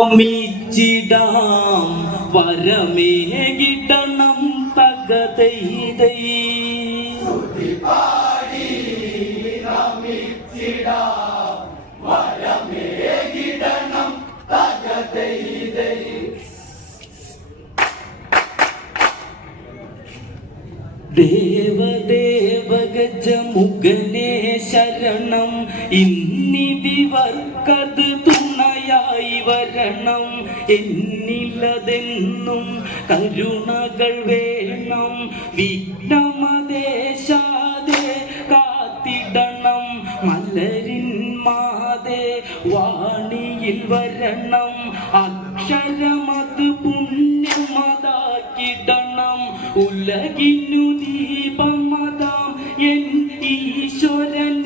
ഒമ്മിച്ചിടാം വരമേകിടണം തകതൈതൈ ദേവദേവഗജമുഖനേ ശരണം. ഇന്നിതി വർക്കത് വരണം. എന്നിലതെന്നും കരുണകൾ വേണം. വിഘ്നമദേശാതെ കാത്തിടണം. മലരിൻ മാതെ വാണിയിൽ വരണം. അക്ഷരമത് പുണ്യമതാക്കിടണം. ഉലകിനു ദീപമതാം എൻ ഈശ്വരൻ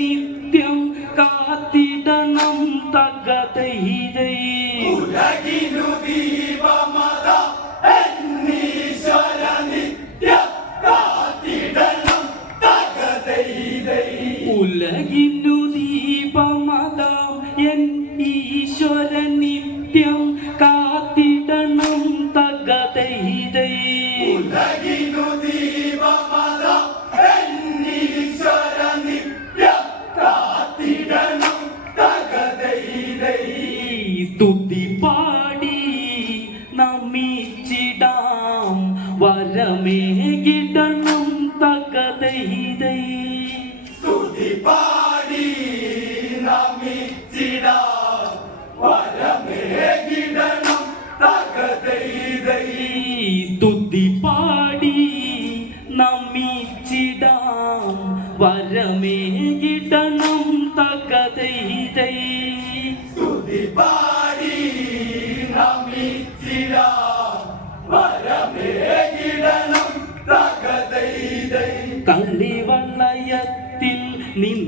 tudo.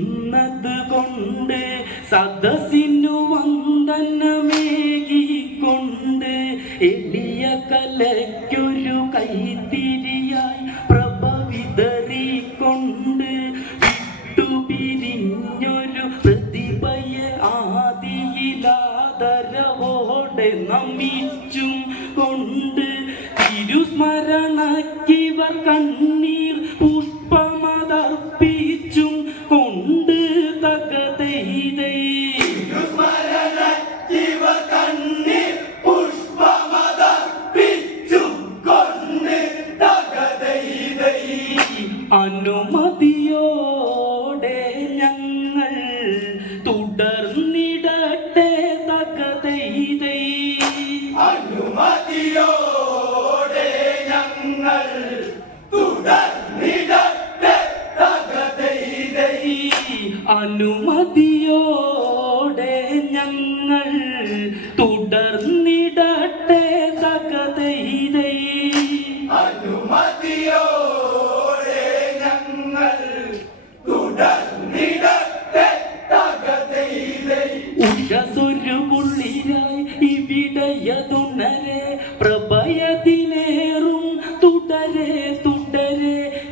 നിന്നത് കൊണ്ട് സദസ്സിനു വന്ദനമേകിക്കൊണ്ട് എളിയ കലയ്ക്കൊരു കൈത്തിരി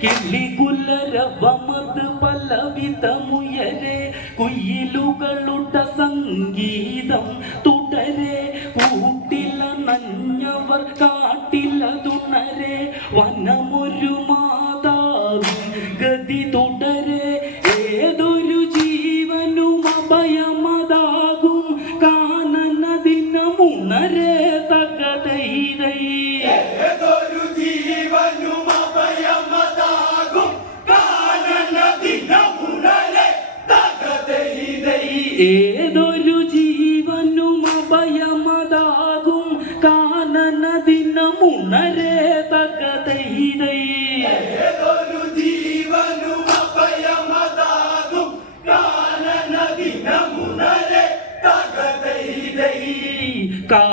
കിളികുലരവമത് പലവിധമുയരെ കുയിലുകളുടെ സംഗീതം నీదై జీవను అభయమదాదు కాన నది నమునరే తగదైదై కా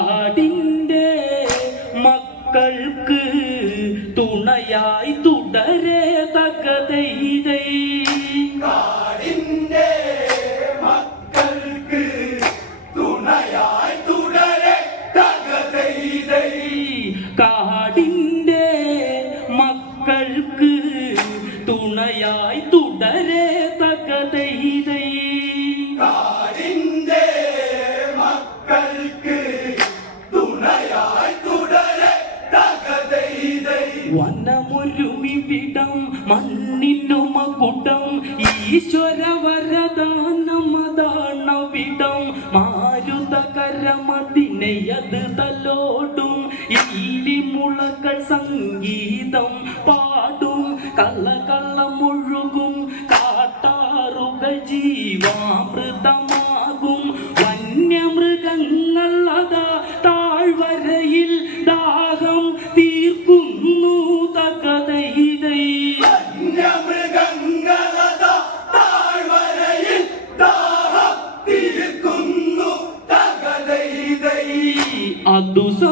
വനമൊരുമിവിടം മണ്ണിനു മകുടം ഈശ്വര വരദാനമതാണവിടം മാരുതകരമതിനയത് തലോടും ഈലിമുളകൾ സംഗീതം പാടും. കള്ളകള്ള കള്ള മുഴുകും കാട്ടാറുകൾ ജീവാമൃതമാകും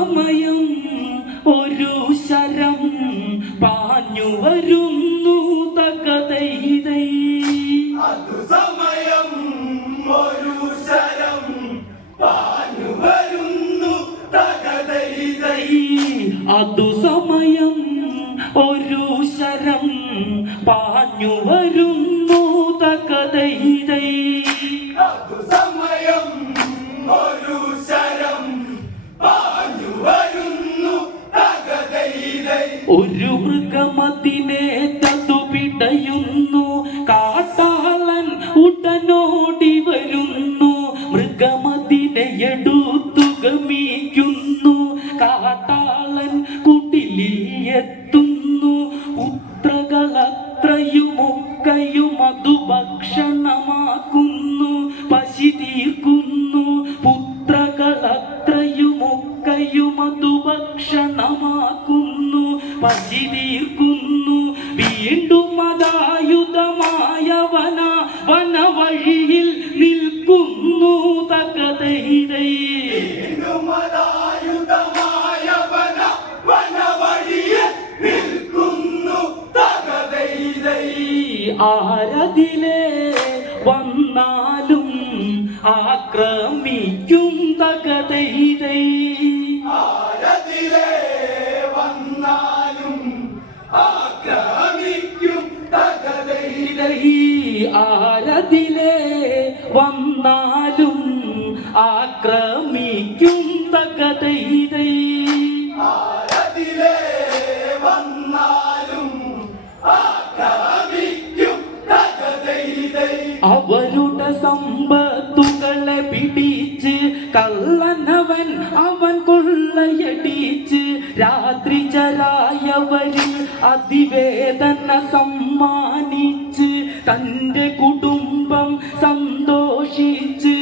സമയം ഒരു ശരം പാഞ്ഞു വരുന്നു ആക്രമിക്കും തകതൈതൈ ആരതിലെ വന്നാലും ആക്രമിക്കും തകതൈതൈ. ആരതിലെ അതിവേദന സമ്മാനിച്ച് തന്റെ കുടുംബം സന്തോഷിച്ച്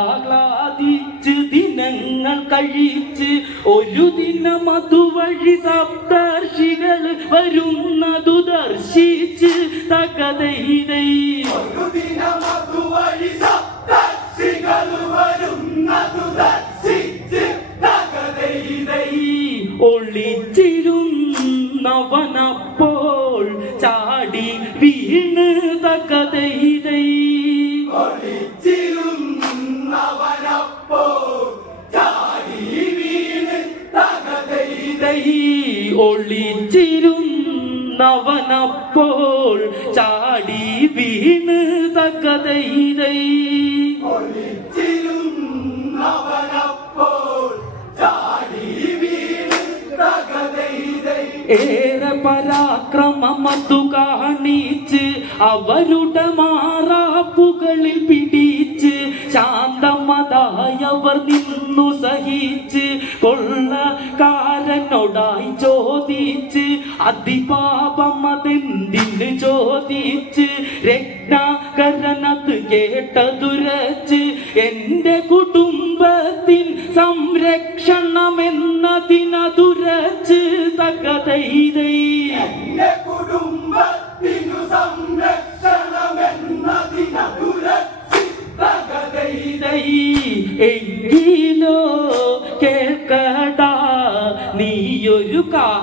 മെയ്യതനങ്ങാതാഹ്ലാദിച്ച് ദിനങ്ങൾ കഴിച്ച് ഒരു ദിനം അതുവഴി സപ്തർഷികൾ വരുന്നതു ദർശിച്ച് തകതൈതൈ ഒരു ദിനം അതുവഴി സപ്തർഷികൾ വരുന്നതു ദർശിച്ച് തകതൈതൈ. ഒളിച്ചിരുന്നവനപ്പോൾ ചാടി വീണ് തകതൈതൈ ഒളിച്ചിരുന്നവനപ്പോൾ ചാടി വീണ് തകതൈതൈ. ഒളിച്ചിരുന്നവനപ്പോൾ ഏറെ പരാക്രമമത്തു കാണിച്ച് അവരുടെ മാറാപ്പുകളിൽ പിടിച്ച് ശാന്തമതായവർ നിന്നു സഹിച്ച് കൊള്ളക്കാരനോടായി ചോദിച്ച് അതിപാപം അതെന്തിന് ചോദിച്ച് രത്നാകരനത് കേട്ടതുരച്ച് എന്റെ കുടുംബത്തിൻ സംരക്ഷണമെന്നതിനതുരച്ച് തകതൈതൈ എന്റെ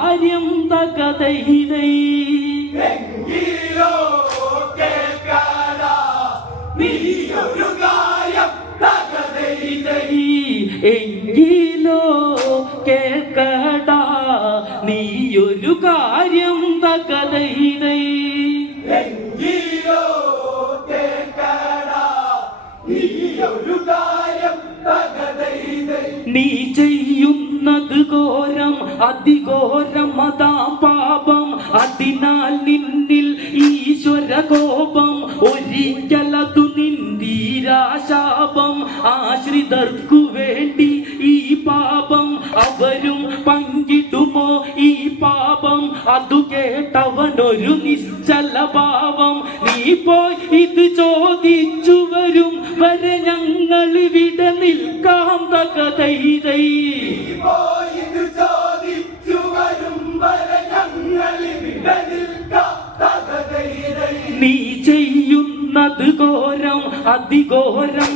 علمت كتيدي പാപം. അതിനാൽ നിന്നിൽ ഈശ്വര കോപം ഒരിക്കലതു നിന്ദീരാശാപം. ആശ്രിതർക്കു വേണ്ടി ഈ പാപം അവരും പങ്കിടുമോ ഈ പാപം? അതു കേട്ടവനൊരു നിശ്ചല പാപം. നീ പോയി ഇത് ചോദിച്ചു വരും. വരെ ഞങ്ങൾ ഇവിടെ നിൽക്കാം തകതൈതൈ ഘോരം അതിഘോരം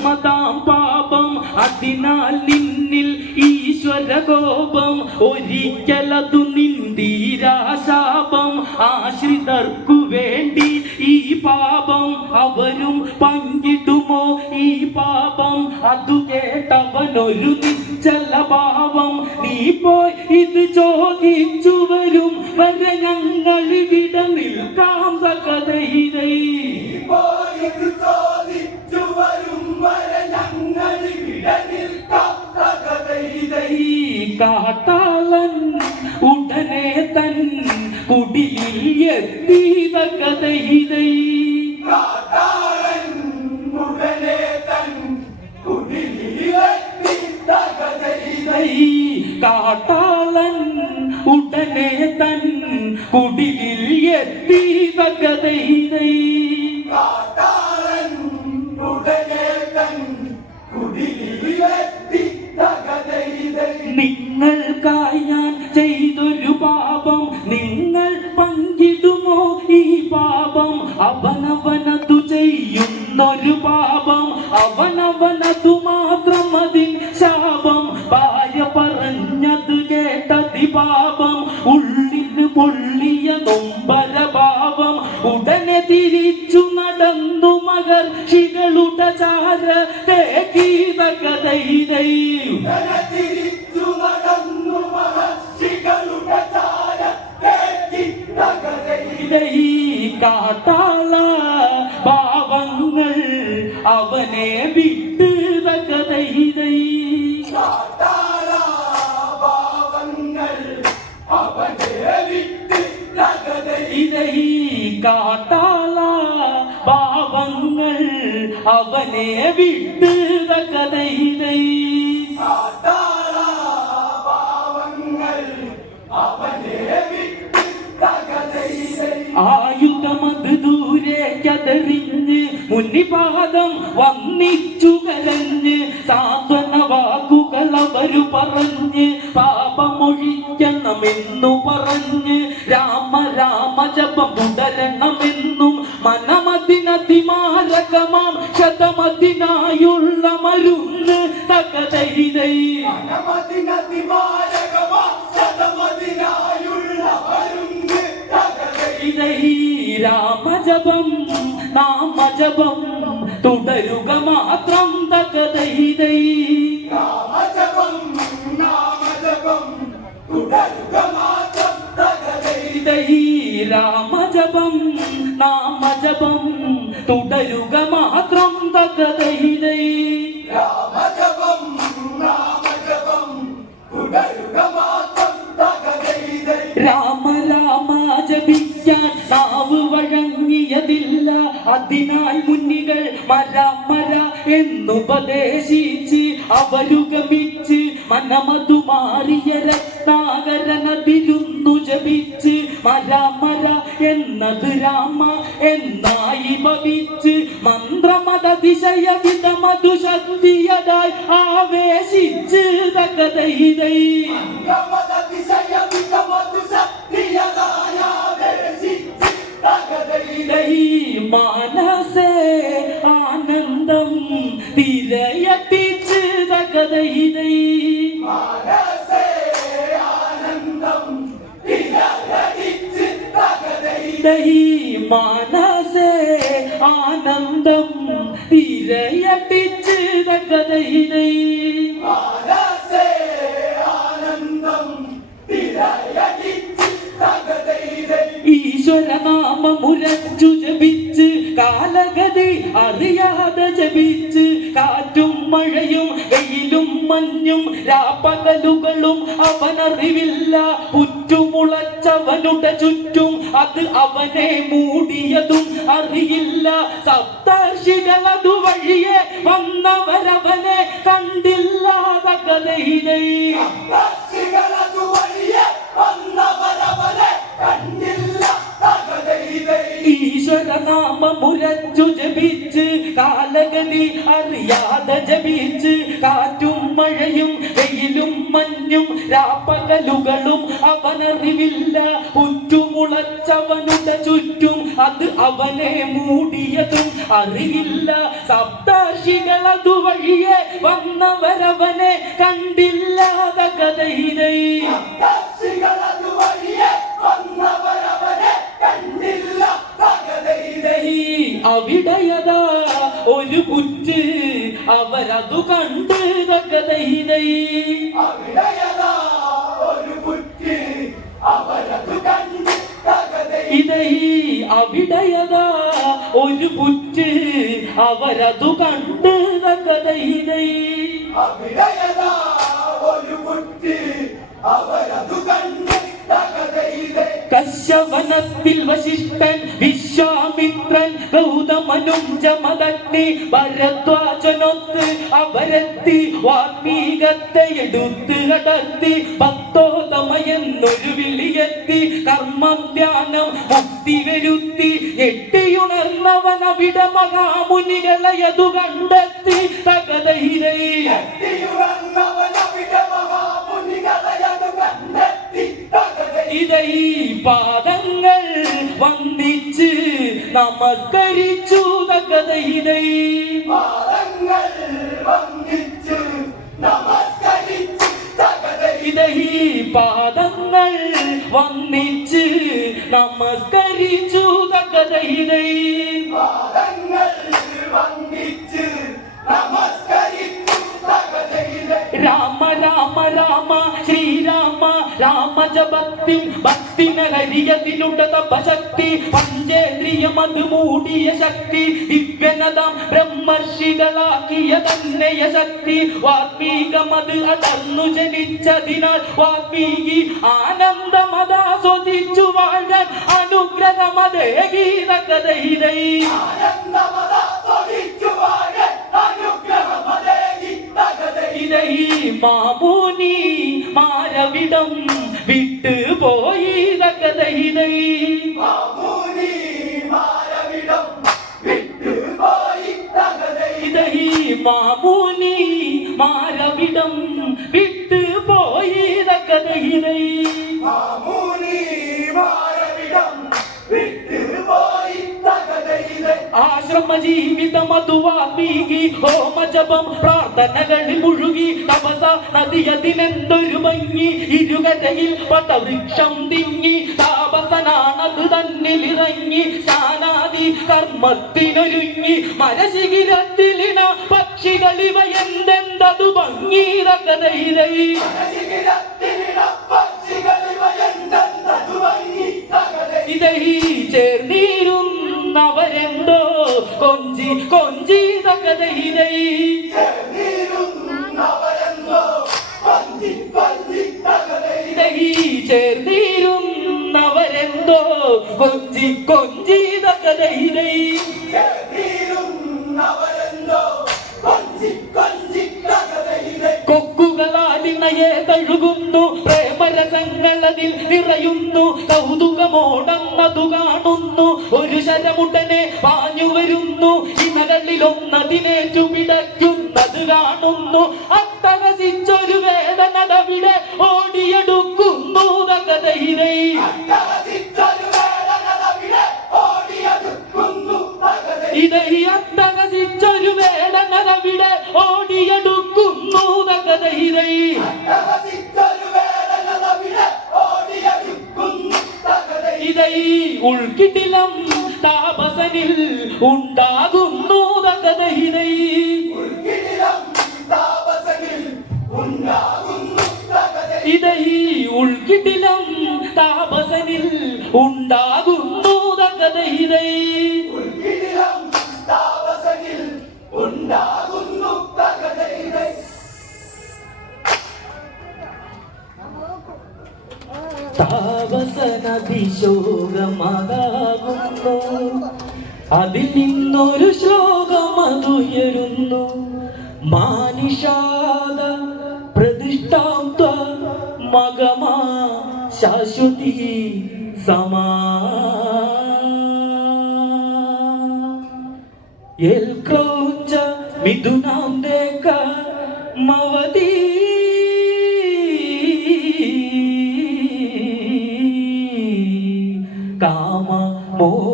പാപം. അതിനാൽ നിന്നിൽ ഈശ്വര കോപം ഒരിക്കലതു നിന്ദീരാശാപം. ആശ്രിതർക്കു വേണ്ടി ഈ പാപം അവരും പങ്കിടുമോ? ഈ പാപം അതു കേട്ടവനൊരു നിശ്ചല ഭാവം. നീ പോയി ഇത് ചോദിച്ചു വരും. വരെ ഞങ്ങൾ ഇവിടെ നിൽക്കാം തകതയിരേ വരും ഞങ്ങൾ ഇവിടെ കാട്ടാളൻ ഉടനെ തൻ കുടിയിൽ എത്തി തകതൈതൈ കാട്ടാളൻ ഉടനെ തൻ കുടിലിലെത്തി തകതൈതൈ. കാട്ടാളൻ ഉടനെ തൻ കുടിലിൽ എത്തി തകതൈതൈ കാട്ടാളൻ കാട്ടാള പാവങ്ങൾ അവനെ വിട്ട് തകതൈതൈ കാട്ടാള പാവങ്ങൾ അവനെ വിട്ട് തകതൈതൈ കാട്ടാള പാവങ്ങൾ അവനെ വിട്ട് തകതൈതൈ. ആയുധമത് മുന്നിപാദം വന്നിച്ചു കരഞ്ഞ് സാന്ത്വന വാക്കുകൾ അവരു പറഞ്ഞ് പാപമൊഴിക്കണമെന്നു പറഞ്ഞ് രാമ രാമ ജപം തുടരണമെന്നും രാമജപം നാമജപം തുടരുക മാത്രം തകതൈതൈ നാമജപം നാമജപം തുടരുക മാത്രം തകതൈ. ഇതൈ രാമജപം നാമജപം തുടരുക മാത്രം തകതൈതൈ രാമജപം മര മര എന്നുപദേശിച്ച് അവരുഗമിച്ച് മനമതു മാറിയ രത്നാകരനതിരുന്നു ജപിച്ച് മര മര എന്നത് രാമ എന്നായി ഭവിച്ച് മന്ത്രമതതിശയ വിധമതു ശക്തിയതായി ആവേശിച്ച് തകതൈതൈ. ഈ മാനസേ ആനന്ദം തിരയട്ടിച്ച് തകതൈതൈ മനസ്സേ ആനന്ദം തിരയടിച്ച് തകതൈതൈ. ഈ മാനസേ ആനന്ദം തിരയട്ടിച്ച് തകതൈതൈ വെയിലും രാപ്പകലുകളും അവനറിവില്ല. പുറ്റുമുളച്ചവനുടെ ചുറ്റും അത് അവനെ മൂടിയതും അറിയില്ല. സപ്തർഷികൾ അതുവഴിയെ വന്നവരവനെ കണ്ടില്ല ദർശികളതു വഴിയെ വന്നവരവനെ കണ്ടില്ല. ഈശ്വരനാമമുരച്ചു ജപിച്ച് കാലഗതി അറിയാതെ ജപിച്ച് കാറ്റും മഴയും വെയിലും മഞ്ഞും രാപ്പകലുകളും അവനറിവില്ല. ഉറ്റുമുളച്ചവനുടെ ചുറ്റും അത് അവനെ മൂടിയതും അറിയില്ല. സപ്താർഷികൾ അതുവഴിയെ വന്നവരവനെ കണ്ടില്ലാതെ കഥയിലേ സപ്താർഷികൾ വഴിയെ വന്നവരവനെ കണ്ടില്ല. അവിടയതാ ഒരു കുറ്റ് അവരതു കണ്ട് തക്കതൈതൈ അവിടെയതാ ഒരു കുറ്റ് അവരതു കണ്ട് ഇതൈ അവിടയതാ ഒരു പുറ്റ് അവരതു കണ്ട് തക്കതൈതൈ അവിടെയതാ ഒരു തകതൈതൈ കശ്യവനത്തിൽ വശിഷ്ഠൻ വിശ്വാമിത്രൻ ഗൗതമനും ജമദഗ്നി ഭരദ്വാജനൊത്ത് അവരെത്തി വാത്മീകത്തെ എടുത്ത് കടത്തി ഭക്തോതമയെന്നൊരു വിളിയെത്തി കർമ്മം ധ്യാനം മുക്തി വരുത്തി എട്ടിയുണർന്നവൻ അവിടെ മഹാമുനികളയതു കണ്ടെത്തി തകതൈരൈ എട്ടിയുണർന്നവൻ അവിടെ മഹാമുനികളയ ഇതൈ പാദങ്ങൾ വന്ദിച്ച് നമസ്കരിച്ചു തകതൈതൈ പാദങ്ങൾ വന്ദിച്ച് നമസ്കരിച്ചു തകതൈ ഇതൈ. പാദങ്ങൾ വന്ദിച്ച് നമസ്കരിച്ചു തകതൈതൈ പാദങ്ങൾ വന്ദിച്ച് രാമ രാമ രാമ ശ്രീരാമ രാമജപത്തി ഭക്തിന ഹരിയതിലുണ്ട തപശക്തി പഞ്ചേന്ദ്രിയ മൂടിയ ശക്തി ദിവ്യനതാം ബ്രഹ്മർഷികളാക്കിയ തന്നെയ ശക്തി വാത്മീകമത് അതന്നു ജനിച്ചതിനാൽ വാത്മീകി ആനന്ദമതാസ്വദിച്ചു വാഴാൻ അനുഗ്രഹമതേ ഗീതകഥയിലൈ. ആനന്ദമത സ്വടിച്ചു വാഴെ അനുഗ്രഹമതേകി തകതൈ ഇതൈ മാമൂനി മാരവിടം വിട്ട് പോയി കഥയിലൈ മാമൂനി മാരവിടം വിട്ട് പോയി കഥയിലൈ മാമൂനി ആശ്രമ ജീവിതം അതുവാൽമീകി ഹോമജപം പ്രാർത്ഥനകളിൽ മുഴുകി തപസ നദിയതിനെന്തൊരു ഭംഗി. ഇരുകരയിൽ പടവൃക്ഷം തിങ്ങി താപസനാണത് തന്നിലിറങ്ങി ശാനാദി കർമ്മത്തിനൊരുങ്ങി. മനശിഖിരത്തിലിണ പക്ഷികളിവ എന്തെന്തതു ഭംഗി? തകതൈരൈ ഇതൈ ചേർന്നിരുന്നവരെന്തോ കൊഞ്ചി കൊഞ്ചി തകതയിലൈ. ചേർന്നിരുന്നവരെന്തോ കൊഞ്ചി കൊഞ്ചി തകതയിലൈ. കൊക്കുകളാലിണയെ തഴുകുന്നു പ്രേമരസങ്ങളതിൽ നിറയുന്നു കൗതുകമോടന്നതു കാണുന്നു ഒരു ശരമുടനെ പാഞ്ഞു വരുന്നു. ഇണകളിൽ ഒന്നതിനേറ്റു പിടയ്ക്കുന്നത് കാണുന്നു അട്ടഹസിച്ചൊരു വേദനടവിടെ ഓടിയെടുക്കുന്നു. തകതൈരൈ ഇതൈ അട്ടഹസിച്ചൊരു വേദനടവിടെ ഓടിയെടുക്കുന്നു. ഉൾക്കിട്ടില്ല ഇതൈ தாபசனில் உண்டாகும் நூத கதையினை இதை உள்கிட்டிலம் தாபசனில் உண்டாகும் நூத கதையினை അതിൽ നിന്നൊരു ശ്ലോകമതുയരുന്നു മാനിഷാദ പ്രതിഷ്ഠാത്വ മകമാ ശാശ്വതി സമാ. എൽ ക്രൗഞ്ച മിഥുനാം ദേക മവതി. കാമ മോഹിതം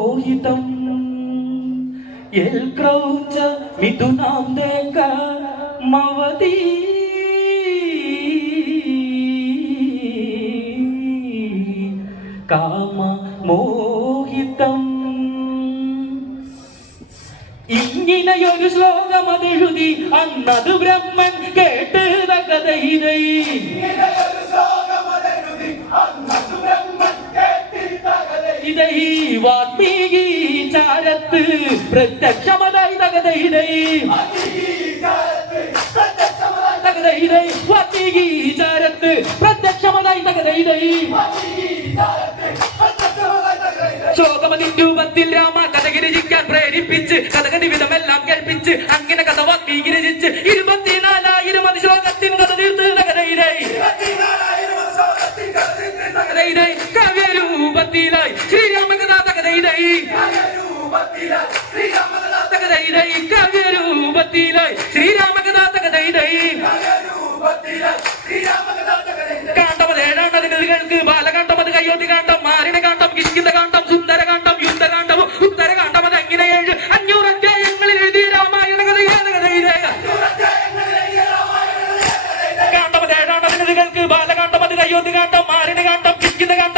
ക്രൗഞ്ച മിഥുനാം ദേക മവതി. കാമ മോഹിതം ഇങ്ങനെയൊരു ശ്ലോകം അതെഴുതി അന്നത് ബ്രഹ്മൻ കേട്ട് തകതൈതൈ ഇതൈ വാത്മീകി ചാരത്ത് പ്രത്യക്ഷമതായി പ്രത്യക്ഷമായി തകതൈതൈ വാത്മീകി ചാരത്ത് പ്രത്യക്ഷമതായി തകതൈതൈ ശോകമതി രൂപത്തിൽ രാമ കഥകി രചിക്കാൻ പ്രേരിപ്പിച്ച് കഥകടി വിധമെല്ലാം കേൾപ്പിച്ച് അങ്ങനെ കഥ വാത്മീകി രചിച്ച് ഇരുപത്തിനാലായിരം അത് ശ്ലോകത്തിൻ കഥ തീർത്ത് തകതൈതൈ ഇരുപത്തിനാലായിരം ശ്ലോകത്തിൽ രൂപത്തിലായി. ശ്രീരാമനാഥ തകതൈതൈ കാവ്യരൂപത്തിലായി. ശ്രീരാമകഥ തകതൈതൈ രൂപത്തിലായി ശ്രീരാമനാഥ തകതൈ കാണ്ടമത് ഏഴാണ്ടത് കൃതികൾക്ക് ബാലകാണ്ഡമത് കയ്യോത്തി കാണ്ടം മാരണ കാണ്ടം കിഷ്കിന്ത കാണ്ടം സുന്ദര കാണ്ഡം യുദ്ധകാണ്ഡം ഉത്തര അങ്ങനെ ഏഴ്? അഞ്ഞൂറ് അധ്യായങ്ങളിൽ എഴുതിയ രാമായണ കഥയാ തകതൈതൈ കാണ്ഡമത് ഏഴാണ്ടത് കൃതികൾക്ക് ബാലകാണ്ഡമത് കയ്യോത്തി കാണ്ടം മാരണ കാണ്ടം കിഷ്കിന്ത കാണ്ഡം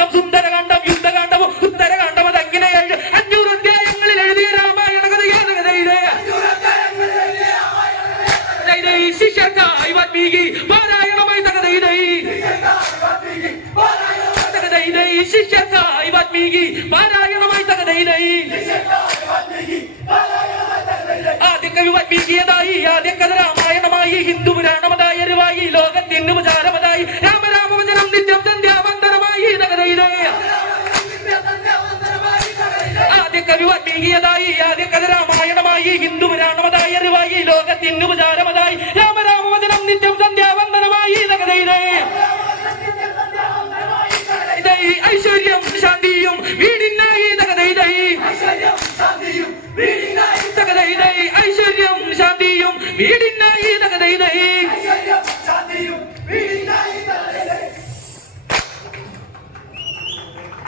ആദ്യ കവി വാൽമീകിയതായി ആദ്യ കഥ രാമായണമായി ഹിന്ദു പുരാണമതായി അറിവായി ലോകത്തിന് വിചാരമതായി രാമരാമവചനം നിത്യം സന്ധ്യാവന്തരമായി തകതൈതൈ ആദ്യ കവി വാൽമീകിയതായി ആദ്യ കഥ രാമായണമായി ഹിന്ദു പുരാണമതായി അറിവായി ലോകത്തിന് വിചാരമതായി രാമരാമവചനം നിത്യം സന്ധ്യാവന്തരമായി ഐശ്വര്യം ശാന്തിയും വീടിനായി ഐശ്വര്യം ശാന്തിയും വീടിനായി തകതൈ ഐശ്വര്യം ശാന്തിയും വീടിനായി തകതൈ